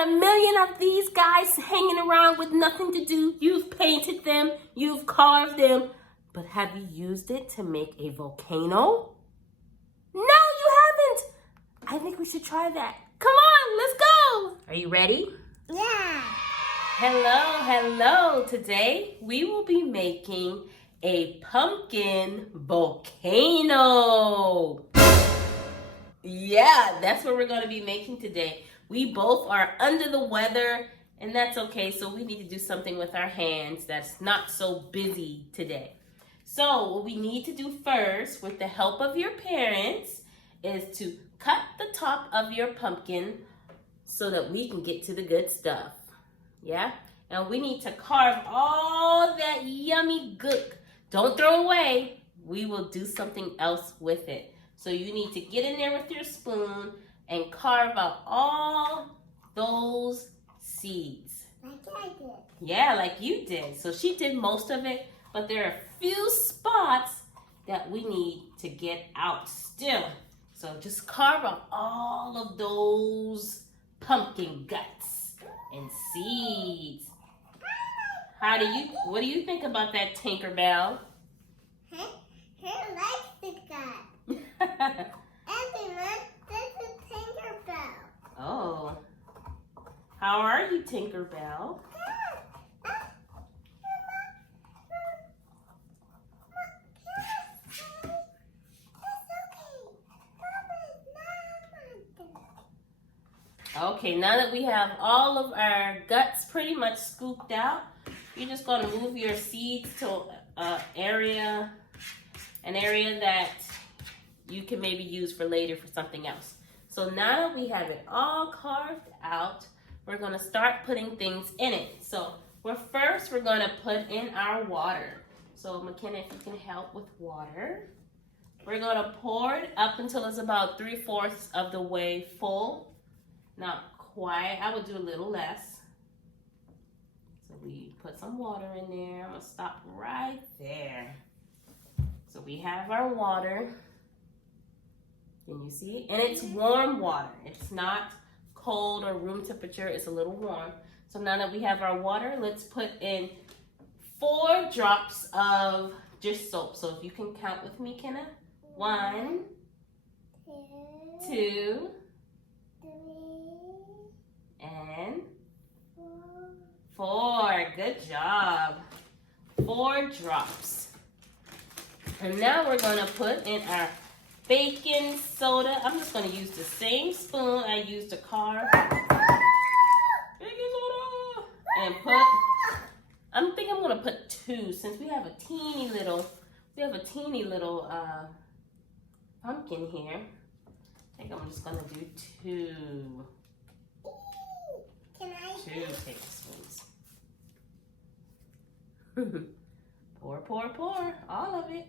got a million of these guys hanging around with nothing to do. You've painted them, you've carved them, but have you used it to make a volcano? No, you haven't. I think we should try that. Come on, let's go. Are you ready? Yeah. Hello. Today we will be making a pumpkin volcano. Yeah, that's what we're going to be making today. We both are under the weather, and that's okay. So we need to do something with our hands that's not so busy today. So what we need to do first, with the help of your parents, is to cut the top of your pumpkin so that we can get to the good stuff. Yeah? And we need to carve all that yummy gook. Don't throw away. We will do something else with it. So you need to get in there with your spoon and carve out all those seeds. Like I did. Yeah, like you did. So she did most of it, but there are a few spots that we need to get out still. So just carve out all of those pumpkin guts and seeds. What do you think about that, Tinkerbell? Who likes the gut? Everyone, this is Tinkerbell. Oh. How are you, Tinkerbell? Okay, now that we have all of our guts pretty much scooped out, you're just going to move your seeds to an area that you can maybe use for later for something else. So now that we have it all carved out, we're going to start putting things in it. So first we're going to put in our water. So McKenna, if you can help with water. We're going to pour it up until it's about 3/4 of the way full. Not quite. I would do a little less. So we put some water in there. I'm going to stop right there. So we have our water. Can you see? And it's warm water. It's not cold or room temperature. It's a little warm. So now that we have our water, let's put in 4 drops of dish soap. So if you can count with me, Kenna. 1, 2, and 4. Good job. 4 drops. And now we're going to put in our baking soda. I'm just going to use the same spoon I used to carve. Baking soda. And I think I'm going to put 2 since we have a teeny little pumpkin here. I think I'm just going to do 2. Can I? 2 tablespoons. Pour, all of it.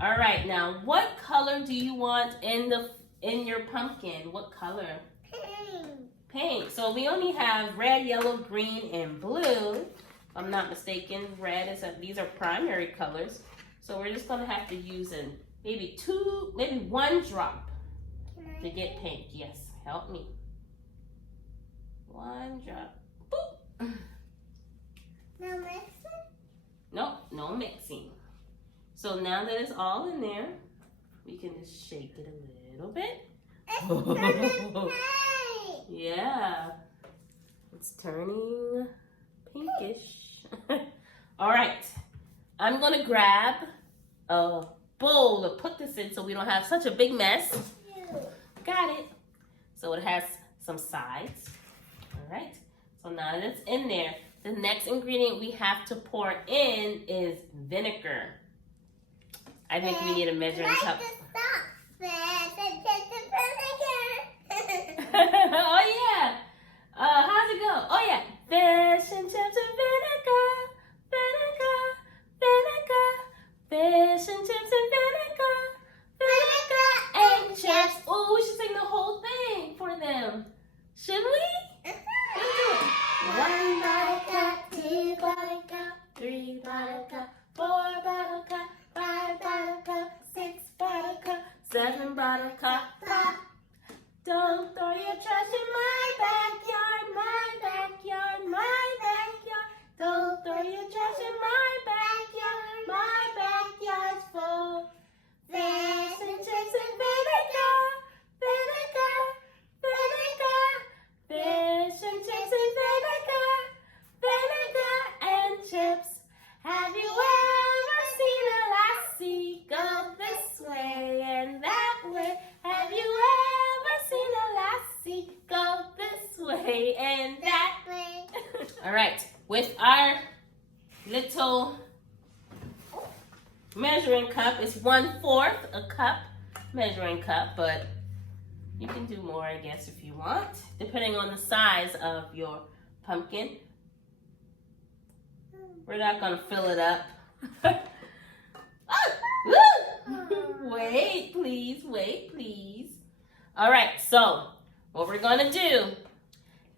All right, now what color do you want in your pumpkin? What color? Pink. So we only have red, yellow, green, and blue. If I'm not mistaken, these are primary colors. So we're just gonna have to use maybe 1 drop to get pink. Yes, help me. 1 drop. Boop. No mixing? Nope, no mixing. So now that it's all in there, we can just shake it a little bit. It's turning pink. Yeah, it's turning pinkish. All right, I'm gonna grab a bowl to put this in so we don't have such a big mess. Got it. So it has some sides. All right, so now that it's in there, the next ingredient we have to pour in is vinegar. I think we need a measuring cup. Oh yeah. How's it go? Oh yeah. Fish and chips and vinegar, vinegar, vinegar. Fish and chips and vinegar, vinegar and chips. Oh, we should sing the whole thing for them. Should we? Let's do it. 1 bottle cup, 2 bottle cup, 3 bottle cup, 4 bottle cup, 5 bottle cup, 6 bottle Don't throw your trash in my backyard, my backyard, my backyard. Don't throw your trash in my backyard, my backyard's full. Fish and chips and vinegar, vinegar, vinegar. Fish and chips and vinegar, vinegar and chips. Have you ever seen a lassie go this way and that way? Have you ever seen a lassie go this way and that way? All right, with our little measuring cup, it's 1/4 a cup measuring cup, but you can do more, I guess, if you want, depending on the size of your pumpkin. We're not gonna fill it up. Wait, please, wait, please. All right, so what we're gonna do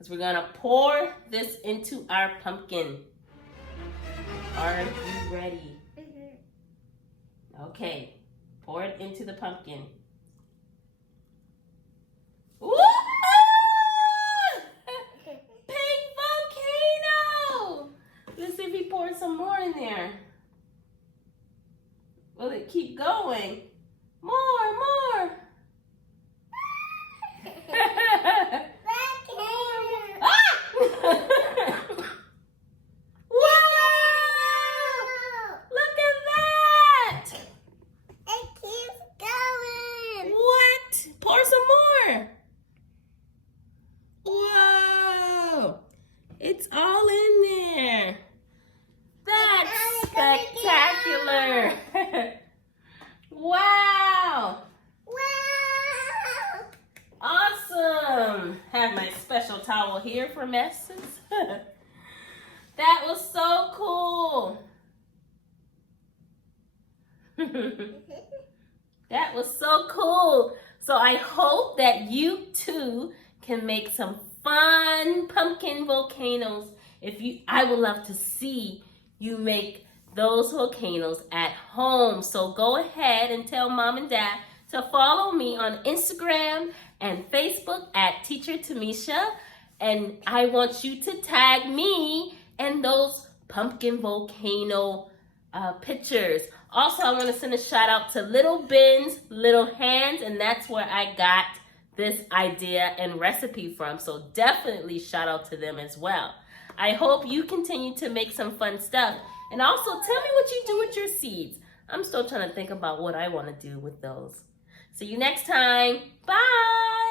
is we're gonna pour this into our pumpkin. Are you ready? Okay, pour it into the pumpkin. Woo! Pink volcano! Let's see if he pours some more in there. Will it keep going? More! It's all in there. That's spectacular. Wow. Awesome. Have my special towel here for messes. That was so cool. That was so cool. So I hope that you too can make some fun pumpkin volcanoes. I would love to see you make those volcanoes at home. So go ahead and tell mom and dad to follow me on Instagram and Facebook at Teacher Tameshia. And I want you to tag me in those pumpkin volcano pictures. Also, I want to send a shout out to Little Ben's Little Hands, and that's where I got this idea and recipe from. So definitely shout out to them as well. I hope you continue to make some fun stuff. And also tell me what you do with your seeds. I'm still trying to think about what I want to do with those. See you next time. Bye.